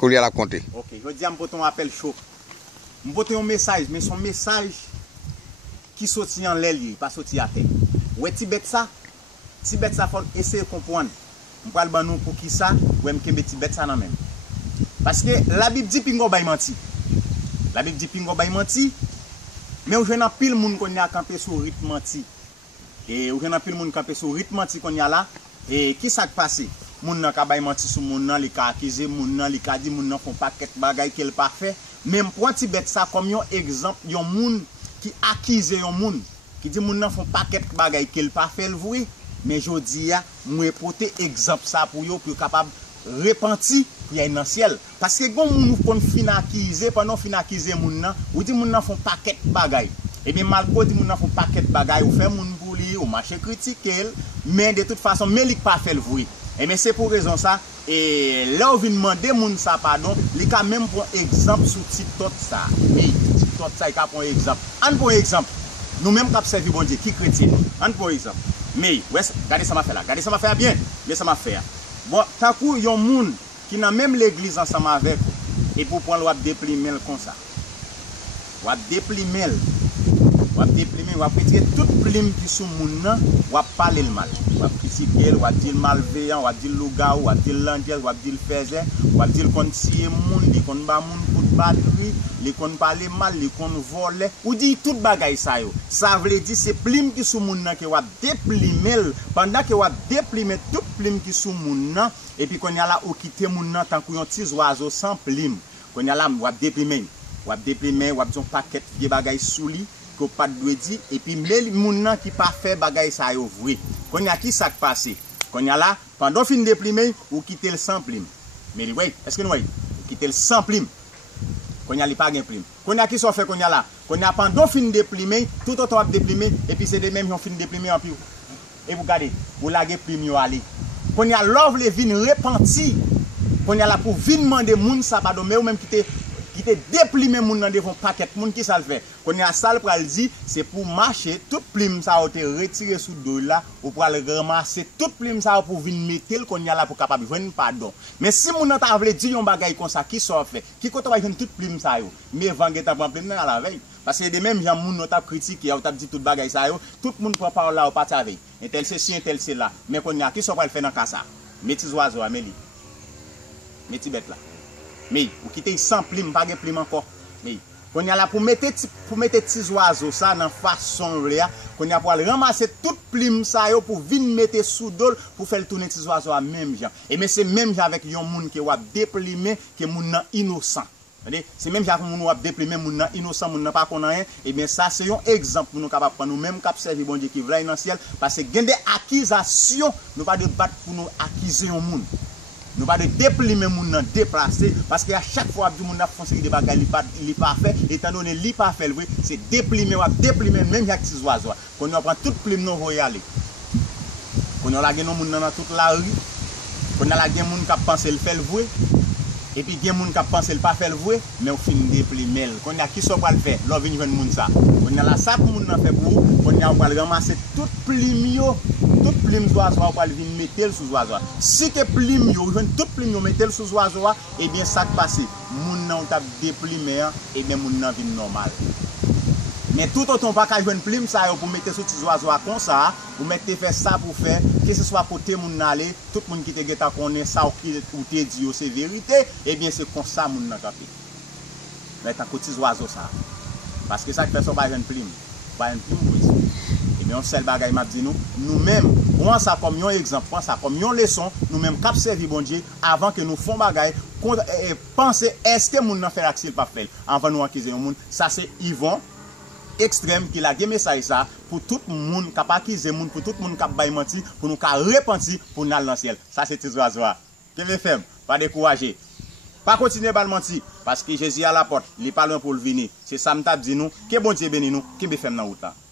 qu'on lui a raconté. Ok, je dis à un appel chaud. Je vais un message, mais son message qui sortit en l'air, pas sorti à terre. Ouais, Tibet ça faut essayer de comprendre. Je vais vous pour qui ça, ou me Tibet ça non même. Parce que la Bible dit pingo bay menti. La Bible dit pingo bay menti, mais on a pile moun qu'on a campé sur rythme menti. Et on a pile moun campé sur rythme menti qu'on y a là. Et qui ça passé? Moun nan ka bay menti sur moun nan, li ka accuser moun nan, li ka di moun nan font paquet bagay qu'elle pas fait. Même pour Tibet ça comme un exemple, yon moun qui accuse yon moun, qui dit moun nan font paquet bagay qu'elle pas fait le vrai. Mais je dis moi porter exemple ça pour yo pour capable repentir pour y aller dans le ciel parce que gon moun kon fin accuser pendant fin accuser moun nan ou dit moun nan font paquet bagay et bien malgré dit moun nan font paquet bagay ou fait moun pour li ou marché critiquer mais de toute façon mais li pas fait le vrai et mais c'est pour raison ça et là on vient demander moun ça pardon li ka même pour exemple sur TikTok ça oui TikTok ça il ka prendre exemple on pour exemple nous même cap servir bon Dieu qui chrétien on pour exemple mais ouais regardez ça m'a fait là regardez ça m'a fait bien mais ça m'a fait bon tant que yon moun qui n'a même l'église ensemble avec et pour prendre wap déprimer comme ça wap déprimer wap retirer toute plume qui sous moun nan wap parler le mal wap critiquer wap dire malveillant wap dire louga wap dire l'angel wap dire faisait wap dire kon tirer moun li kon ba moun coup de batterie li kon parler mal li kon voler ou dit tout bagay ça yo ça veut dire c'est plume qui sous moun nan que wap déprimer pendant que wap déprimer toute plume qui sous moun nan et puis qu'on y a là ou quitter moun nan tant qu'on petit oiseau sans plume qu'on y a là wap déprimer wap son paquet vieux bagay sous li que pas de dire et puis mais moun nan qui pas fait bagay ça yo vrai qu'on y a qui ça passé qu'on y a là pendant fin déprimer ou quitter le sans plume mais oui est-ce que nous voyez quitter le sans plume qu'on y a li pas gain plume qu'on y a qui sont fait qu'on y a là qu'on y a pendant fin déprimer tout autant déprimer et puis c'est de même fin déprimer en plus et vous regardez vous laguer plume yo aller qu'on y a love les vin repenti qu'on y a là pour vin demander moun ça pardon mais ou même qui te déprimer moun nan devant paquet moun qui ça le fait qu'on y a ça le pral dit c'est pour marcher toute plume ça te retirer sous dos là ou pour aller ramasser toute plume ça pour venir mettre qu'on y a là pour capable joindre pardon mais si moun nan t'a veut dire yon bagay comme ça qui sort fait qui côté va joindre toute plume ça yo mais vangé t'a prend plume à la veille parce que des mêmes gens moun nan t'a critiqué ou t'a dit toute bagay ça yo tout moun prend parole là ou pas ta veille un tel ceci un tel c'est là mais qu'on y a qui sort pas le faire dans cas ça metti oiseau amélie metti bête là mais ou quitter sans plume pas de plume encore mais qu'on y a là pour mettre petits oiseaux ça dans façon là qu'on y a pour ramasser toute plume ça yo pour venir mettre sous dol pour faire tourner petits oiseaux à même gens et mais c'est même avec yon moun qui wa déprimer que moun nan innocent c'est même genre moun wa déprimer moun nan innocent moun nan pas connait rien et bien ça c'est un exemple pour nous capable prendre nous même cap servir bon Dieu qui vla dans ciel parce que gain des accusations nous pas de battre pour nous accuser un moun nous pas de déprimer moun nan déplacer parce que à chaque fois du moun n'a font série de bagages li pas fait étant donné li pas fait vrai c'est déprimer même avec petits oiseaux qu'on prend toute plume non royale qu'on a la gen moun dans toute la rue qu'on a la gen moun qui penser le faire le vrai et puis gen moun qui penser le pas faire le vrai mais on fin déprimer qu'on a qui sont pas le faire l'on vinn joindre moun ça on a la ça pour moun nan fait pour on a va ramasser toute plume yo toute plume oiseau va venir mettre sous oiseau si que plume yo joindre toute plume yo mettre sous oiseau et bien ça passer moun nan t'a déprimer et bien moun nan vinn normal mais tout autant pas ka joindre plume ça pour mettre sous petits oiseaux comme ça ou mettre faire ça pour faire que ce soit côté moun aller tout monde qui te geta connaît ça ou te dit c'est vérité et bien c'est comme ça moun nan capé mais tant petits oiseaux ça parce que ça personne pas joindre plume pas une plume et bien on seul bagay m'a dit nous-mêmes prend ça comme un exemple prend ça comme une leçon nous-mêmes cap servir bon Dieu avant que nous font bagay penser est-ce que moun nan fait l'action pas fait avant nous accuser un monde ça c'est Yvon extrême qui la message ça pour tout le monde qui accuser monde pour tout le monde qui bail menti pour nous repentir pour nous aller dans le ciel ça c'est tes oiseaux que veut faire pas décourager pas continuer à mentir parce que Jésus à la porte il parle pour le venir c'est ça me t'a dit nous que bon Dieu bénisse nous que veut faire dans route là.